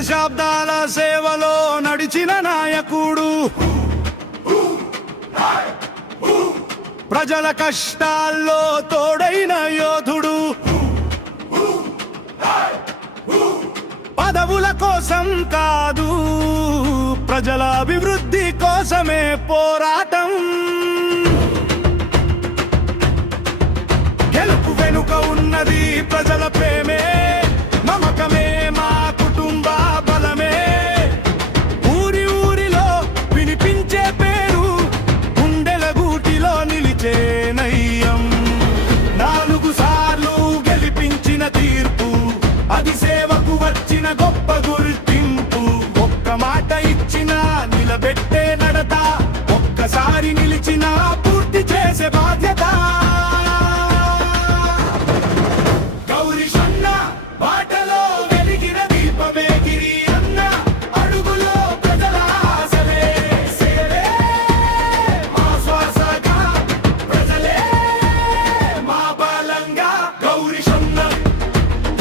దశాబ్దాల సేవలో నడిచిన నాయకుడు, ప్రజల కష్టాల్లో తోడైన యోధుడు, పదవుల కోసం కాదు ప్రజల అభివృద్ధి కోసమే పోరాటం. గెలుపు వెనుక ఉన్నది ప్రజల ప్రేమే, నమ్మకమే మా కుటుంబ బలమే. ఊరి ఊరిలో వినిపించే పేరు, గుండెల గూటిలో నిలిచే నయ్యం. 4 సార్లు గెలిపించిన తీర్పు, అది సేవకు వచ్చిన గొప్ప గుర్తింపు. ఒక్క మాట ఇచ్చిన నిలబెట్టే నడత, ఒక్కసారి నిలిచిన పూర్తి చేసే బాధ్యత. గౌరీశన్న బాటలో వెలిగిన దీపమే గిరి అన్న, అడుగులో ప్రజల ఆశలే. సేవే మా శ్వాసగా, ప్రజలే మా బలంగా. గౌరీశన్న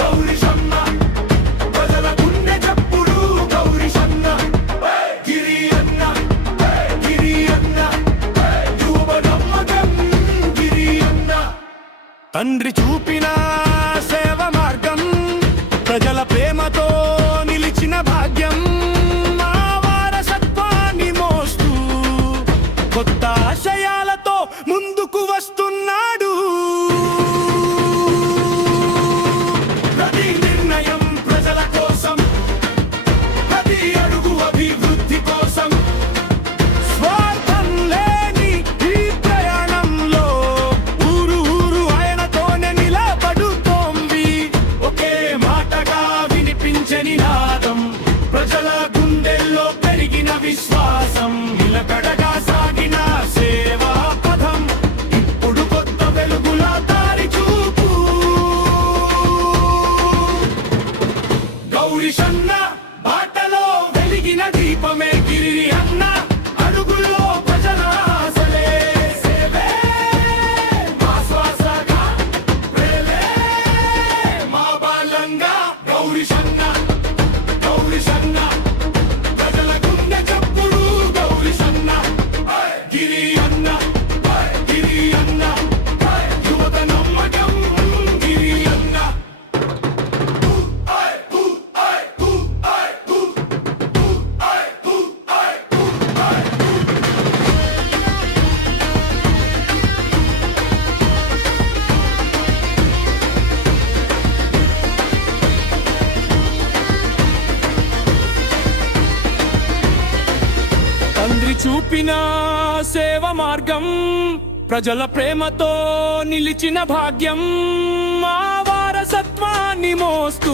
గౌరీశన్న ప్రజల గుండె చప్పుడు. గౌరీశన్న గిరి అన్న, గిరి అన్న యువ నమ్మకం. గిరి అన్న తండ్రి చూపిన సేవ మార్గం, ప్రజల ప్రేమతో నిలిచిన భాగ్యం. మా వారసత్వాన్ని మోస్తూ కొత్త ఆశయాలతో ముందుకు వస్తున్నాడు. ప్రతి నిర్ణయం ప్రజల కోసం, ప్రతి అడుగు అభివృద్ధి కోసం. స్వార్థం లేని ఈ ప్రయాణంలో ఊరు ఊరు ఆయనతోనే నిలబడుతోంది. ఒకే మాటగా వినిపించే నినాదం, ప్రజల గుండెల్లో పెరిగిన విశ్వాసం. నిలకడగా సాగిన సేవా పథం, ఇప్పుడు కొత్త వెలుగుల దారి చూపు. గౌరీశన్న బాటలో వెలిగిన దీపమే గిరి అన్న, అడుగులో ప్రజల ఆశలే. సేవే మా శ్వాసగా, ప్రేలే మా బలంగా. గౌరీశన్న గౌరీశన్న ప్రజల గుండె చప్పుడు. గౌరీశన్న గిరి అన్న, గిరి అన్న యువత నమ్మకం. గిరి అన్న తండ్రి చూపిన సేవ మార్గం, ప్రజల ప్రేమతో నిలిచిన భాగ్యం. మా వారసత్వాన్ని మోస్తూ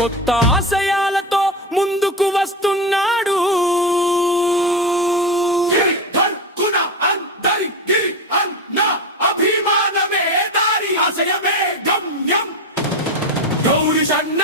కొత్త ఆశయాలతో ముందుకు వస్తున్నాడు. అందరి గిరి అన్న, అభిమానమే దారి, ఆశయమే గమ్యం. గౌరీశన్న